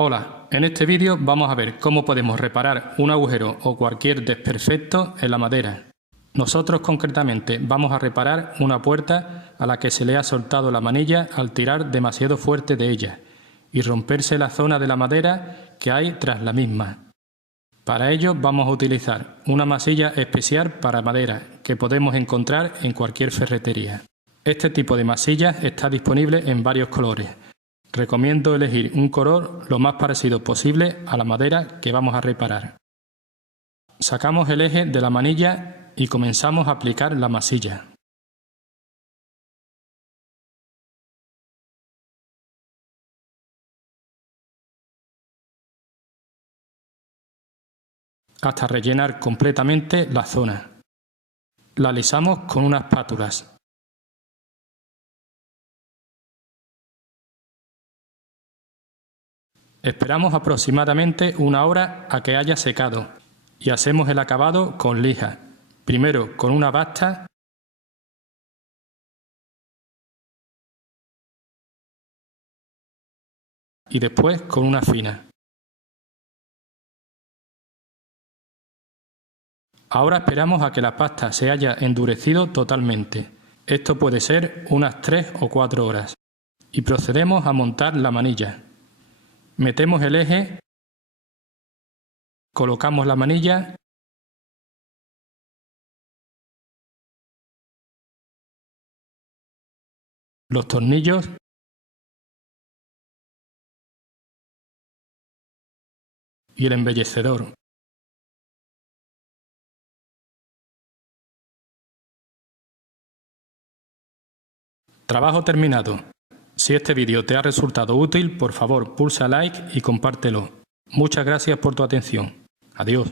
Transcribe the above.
Hola, en este vídeo vamos a ver cómo podemos reparar un agujero o cualquier desperfecto en la madera. Nosotros concretamente vamos a reparar una puerta a la que se le ha soltado la manilla al tirar demasiado fuerte de ella y romperse la zona de la madera que hay tras la misma. Para ello vamos a utilizar una masilla especial para madera que podemos encontrar en cualquier ferretería. Este tipo de masilla está disponible en varios colores. Recomiendo elegir un color lo más parecido posible a la madera que vamos a reparar. Sacamos el eje de la manilla y comenzamos a aplicar la masilla. Hasta rellenar completamente la zona. La alisamos con unas espátulas. Esperamos aproximadamente una hora a que haya secado y hacemos el acabado con lija, primero con una basta y después con una fina. Ahora esperamos a que la pasta se haya endurecido totalmente. Esto puede ser unas 3 o 4 horas. Y procedemos a montar la manilla. Metemos el eje, colocamos la manilla los tornillos y el embellecedor. Trabajo terminado. Si este vídeo te ha resultado útil, por favor pulsa like y compártelo. Muchas gracias por tu atención. Adiós.